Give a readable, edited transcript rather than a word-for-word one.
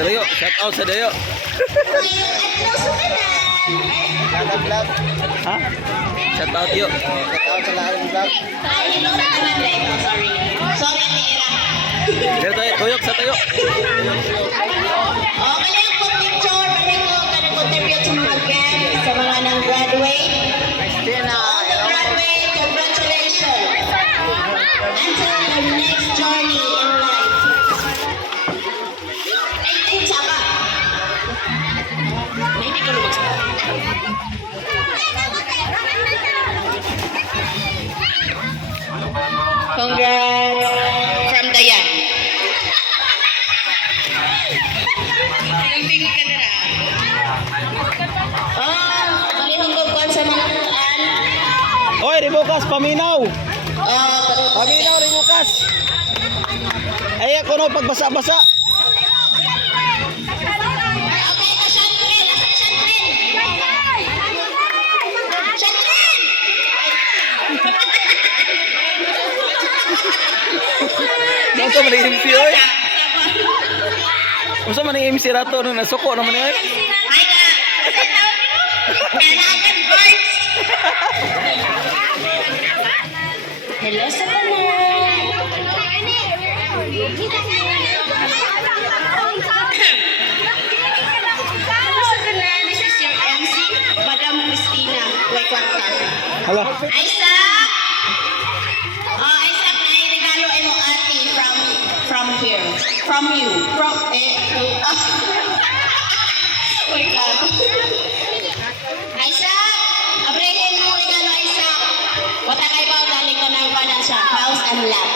Dayo, shout out sa Dayo. Ha? Shout out yo. Shout out sa lahat ng vlog. Sorry, Dito tayo, tuyok sa tayo. okay lang po picture. Balik ko, contribute sa mga guests, sa mga nang-graduate. Christina. All the graduate, congratulations. Until your next journey in life. Ay, saka. Hindi ka lumagsak. Congrats from Dayan. Malihong sa mga kuan. Oy, Ribukas, paminaw. Oh, Paminaw, Ribukas. Ay, ako no, pagbasa-basa. okay, Shantrin. Asa Shantrin? Shantrin! Masa man yung MC, oy? Masa man yung MC rato nung nasuko naman yun? Ay ka! Kailangan birds! Hello sa tanan! Hello sa tanan! This is your MC, Madam Christina Huaycuarta. Hala. Isaac! Oh, Isaac, may regalo ay mo ate from here. From you. Wait lang. Isaac! Abrihin mo regalo, Isaac. Wata kay ba, galing ko ng financial house and lot.